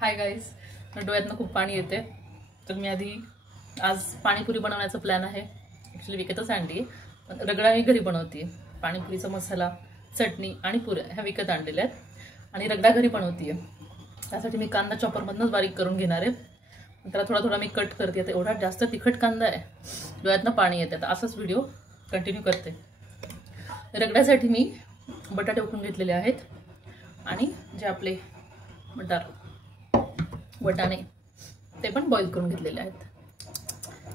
Hi guys, डोळ्यातनं खूप पाणी येते. तर मी आज पाणीपुरी बनवण्याचा प्लॅन आहे. ॲक्च्युली विकतच आणली, पण रगडा मी घरी बनवते. पाणीपुरीचा मसाला, चटणी आणि पुऱ्या ह्या विकत आणलेल्या आहेत आणि रगडा घरी बनवते. त्यासाठी मी कांदा चॉपरमधूनच बारीक करून घेणार आहे. त्याला थोडा थोडा मी कट करते. आता एवढा जास्त तिखट कांदा आहे, डोळ्यातनं पाणी येते. आता असाच व्हिडिओ कंटिन्यू करते. रगड्यासाठी मी बटाटे उकडून घेतलेले आहेत आणि जे आपले वटाणे ते पण बॉईल करून घेतलेले आहेत.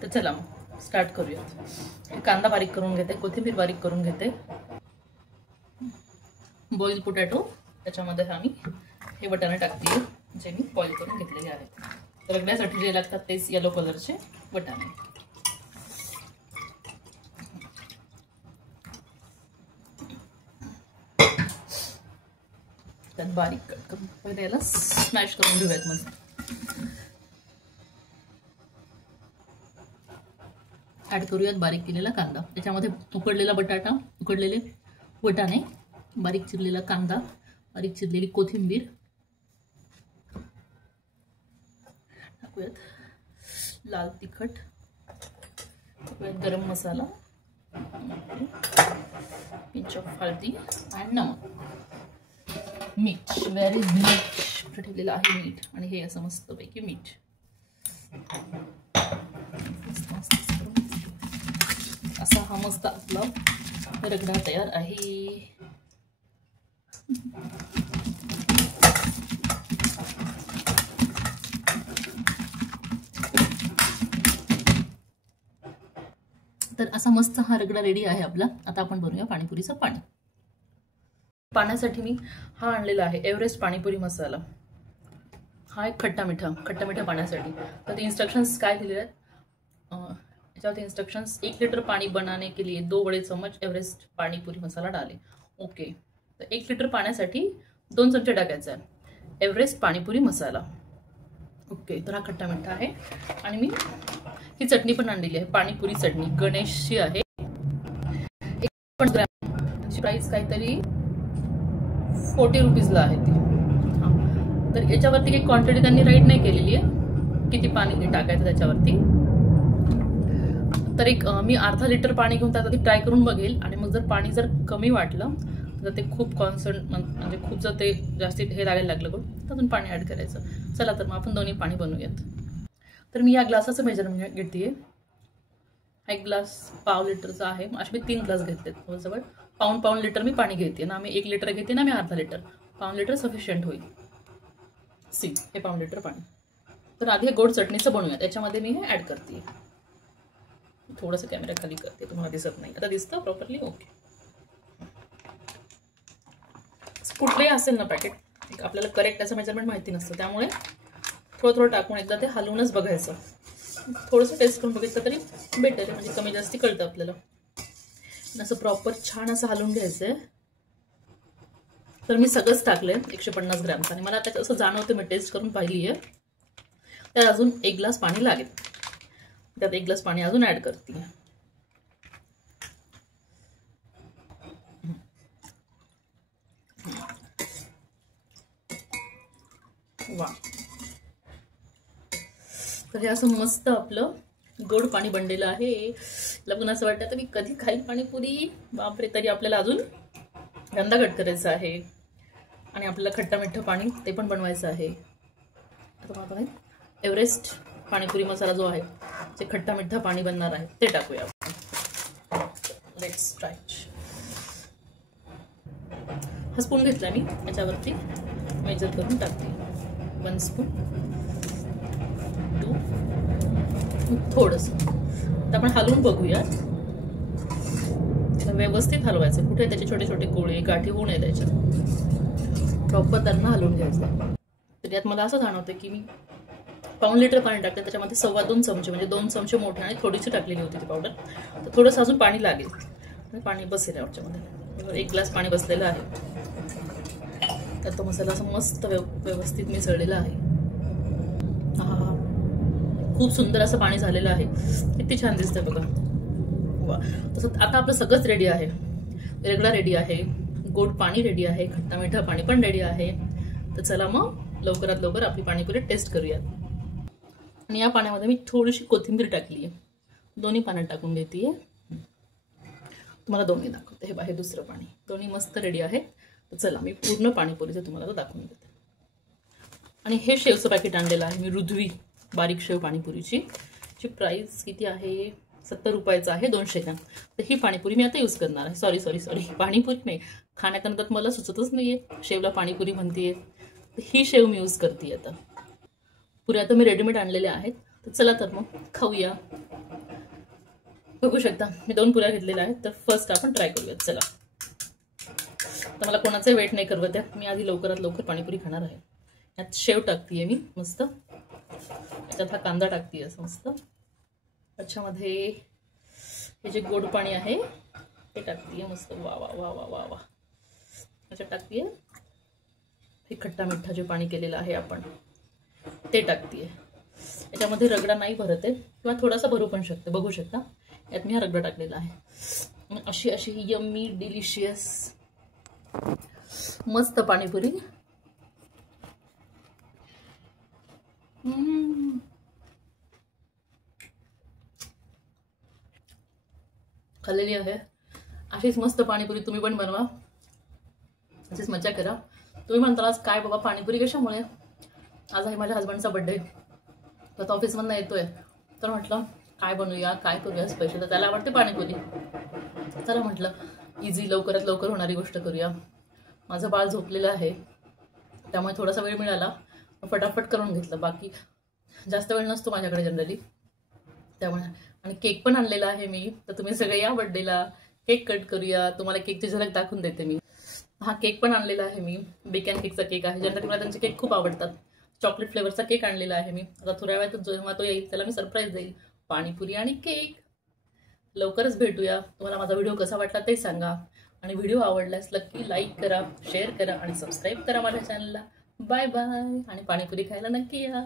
तर चला मग स्टार्ट करूयात. कांदा बारीक करून घेते, कोथिंबीर बारीक करून घेते. बॉईल पोटॅटो त्याच्यामध्ये आम्ही हे वटाणे टाकते जे मी बॉईल करून घेतलेले आहेत. रगड्यासाठी जे लागतात तेच येलो कलरचे वटाणे. त्यात बारीक कट करून पहिले याला स्मॅश करून घेऊयात मस्त. ऍड करूयात बारीक केलेला कांदा. त्याच्यामध्ये उकडलेला बटाटा, उकडलेले वटाणे, बारीक चिरलेला कांदा, बारीक चिरलेली कोथिंबीर टाकूयात. लाल तिखट टाकूयात, गरम मसाला, पिंच ऑफ हळदी आणि नमक, मीठ. व्हेरी मीठ ठेवलेलं आहे, मीठ. आणि हे असं मस्तपैकी मीठ. असा हा मस्त आपला रगडा तयार आहे. तर असा मस्त हा रगडा रेडी आहे आपला. आता आपण बनवूया पाणीपुरीचं पाणी. पाण्यासाठी मी हा आणलेला आहे एव्हरेस्ट पाणीपुरी मसाला. हा एक खट्टा मिठा पाण्यासाठी. तर ते इंस्ट्रक्शंस काय दिलेले आहेत याच्यावरती इंस्ट्रक्शंस: 1 लीटर पानी बनाने के लिए 2 बड़े चम्मच एव्हरेस्ट पाणीपुरी मसाला डाले. ओके, तर 1 लीटर पाण्यासाठी 2 चमचे टाकायचा आहे एव्हरेस्ट पाणीपुरी मसाला. ओके, तर हा खट्टा मिठा आहे. आणि मी ही चटणी पण आणलेली आहे, पाणीपुरी चटणी गणेशची आहे. 1 ग्रॅम प्राइस काहीतरी 40 रुपीजला आहे ती. तर याच्यावरती काही क्वांटिटी त्यांनी राईट नाही केलेली आहे, किती पाणी टाकायचं त्याच्यावरती. तर मी अर्धा लिटर पाणी घेऊन त्यात ट्राय करून बघेल. आणि मग जर पाणी कमी वाटलं तर ते खूप म्हणजे खूप जर ते जास्ती हे लागायला लागलं तर अजून पाणी ॲड करायचं. चला तर मग आपण दोन्ही पाणी बनवूयात. तर मी या ग्लासाचं मेजरमेंट घेते. हा 1 ग्लास पाव लिटरचा आहे. असे मी 3 ग्लास घेतलेत. जवळजवळ पाऊण लिटर मी पाणी घेते ना. मी 1 लिटर घेते ना, मी अर्धा लिटर. पाऊण लिटर सफिशियंट होईल. हे पाऊण लिटर पाणी. तर आधी हे गोड चटणीचं बनवूया. त्याच्यामध्ये मी हे ॲड करते. थोडंसं कॅमेरा खाली करते, तुम्हाला दिसत नाही. आता दिसतं प्रॉपरली? ओके. कुठलंही असेल ना पॅकेट, आपल्याला करेक्ट त्याचं मेजरमेंट माहिती नसतं, त्यामुळे थोडं टाकून एकदा ते हलवूनच बघायचं. थोडंसं टेस्ट करून बघितलं तरी बेटर आहे, म्हणजे कमी जास्ती कळतं आपल्याला. असं प्रॉपर छान असं हलवून घ्यायचं आहे. तर मी सगळंच टाकलंय 150 ग्रॅमचं. आणि मला त्याचं असं जाणवतं, मी टेस्ट करून पाहिली आहे. त्यात अजून 1 ग्लास पाणी लागेल. त्यात 1 ग्लास पाणी अजून ॲड करते. वा, तर हे असं मस्त आपलं गोड पाणी बनलेलं आहे. लग्न असं वाटतं तर मी कधी खाईल पाणीपुरी. बापरे, तरी आपल्याला अजून कांदा कट करायचा आहे आणि आपल्याला खट्टा मिठ्ठं पाणी ते पण बनवायचं आहे. आता आपण एव्हरेस्ट पाणीपुरी मसाला जो आहे जे खट्टा मिठ्ठा पाणी बनणार आहे ते टाकूया आपण. Let's try. हा स्पून घेतला मी, याच्यावरती मेजर करून टाकते. 1 स्पून, 2, थोडंसं. आता आपण हलवून बघूया. व्यवस्थित हलवायचं, कुठे त्याचे छोटे छोटे गोळे गाठी होऊ नये त्याच्यात. प्रॉपर त्यांना हलवून घ्यायचं. तर यात मला असं जाणवतं की मी पाऊण लिटर पाणी टाकते, त्याच्यामध्ये 2.25 चमचे म्हणजे 2 चमचे मोठे आणि थोडीशी टाकलेली होती ती पावडर. तर थोडंसं अजून पाणी लागेल. पाणी बसेल याच्यामध्ये. 1 ग्लास पाणी बसलेलं आहे. तर तो मसाला असं मस्त व्यवस्थित मिसळलेला आहे. हा, खूप सुंदर असं पाणी झालेलं आहे. किती छान दिसतंय बघा. वा, तसं आता आपलं सगळंच रेडी आहे. रगडा रेडी आहे, गोड पाणी रेडी आहे, खट्टा मिठा पाणी पण रेडी आहे. तर चला मग लवकरात लवकर आपली पाणीपुरी टेस्ट करूयात. आणि या पाण्यामध्ये मी थोडीशी कोथिंबीर टाकली आहे. दोन्ही पाण्यात टाकून घेते. तुम्हाला दोन्ही दाखवते. हे बघा, हे दुसरं पाणी. दोन्ही मस्त रेडी आहे. तर चला मी पूर्ण पाणीपुरीचं तुम्हाला दाखवून देते. आणि हे शेवचं पॅकेट आणलेलं आहे मी, रुधवी बारीक शेव पाणीपुरीची. ची प्राईस किती आहे? 70 रुपयाचं आहे, 200 ग्रॅम. तर ही पाणीपुरी मी आता यूज करणार आहे. सॉरी पाणीपुरी नाही, खाण्याकरता मला सुचतच नाही आहे. शेवला पाणीपुरी म्हणते. तर ही शेव मी यूज करते आता. पुऱ्या आता मी रेडीमेड आणलेल्या आहेत. तर चला तर मग खाऊया. बघू शकता मी 2 पुऱ्या घेतलेल्या आहेत. तर फर्स्ट आपण ट्राय करूयात. चला. तर मला कोणाचाही वेट नाही करवत आहे. मी आधी लवकरात लवकर पाणीपुरी खाणार आहे. यात शेव टाकतीये मी मस्त. त्याच्यात हा कांदा टाकतीये असं मस्त. त्याच्यामध्ये हे जे गोड पाणी आहे ते टाकतीये मस्त. वा वा वा वा वा वा. त्याच्यात टाकतीये हे खट्टा मिठ्ठा जे पाणी केलेलं आहे आपण ते टाकतीये. याच्यामध्ये रगडा नाही भरत आहे किंवा थोडासा भरू पण शकते. बघू शकता यात मी हा रगडा टाकलेला आहे. अशी यम्मी डिलिशियस मस्त पाणीपुरी खाल्लेली आहे. अशीच मस्त पाणीपुरी तुम्ही पण बनवा. अशीच मजा करा. तुम्ही म्हणता आज काय बाबा पाणीपुरी कशामुळे? आज आहे माझ्या हस्बंडचा बर्थडे. तर ऑफिसमधनं येतोय. तर म्हटलं काय बनवूया, काय करूया स्पेशल. तर त्याला आवडते पाणीपुरी. चला म्हटलं इझी लवकरात लवकर होणारी गोष्ट करूया. माझं बाळ झोपलेलं आहे त्यामुळे थोडासा वेळ मिळाला, फटाफट करून घेतलं. बाकी जास्त वेळ नसतो माझ्याकडे जनरली त्यामुळे. आणि केक पण आणलेला आहे मी. तर तुम्ही सगळे या बर्थडेला, केक कट करूया. तुम्हाला केकची झलक दाखवून देते मी. हा केक पण आणलेला आहे मी. बेकन केकचा केक आहे. जनरली मला त्यांचे केक खूप आवडतात. चॉकलेट फ्लेवरचा केक आणलेला आहे मी. आता थोड्या वेळात जेव्हा तो येईल त्याला मी सरप्राईज देईल. पाणीपुरी आणि केक. लवकरच भेटूया. तुम्हाला माझा व्हिडिओ कसा वाटला ते सांगा. आणि व्हिडिओ आवडल्यास नक्की लाईक करा, शेअर करा आणि सबस्क्राईब करा माझ्या चॅनलला. Bye bye. आणि पाणीपुरी खायला नक्की या.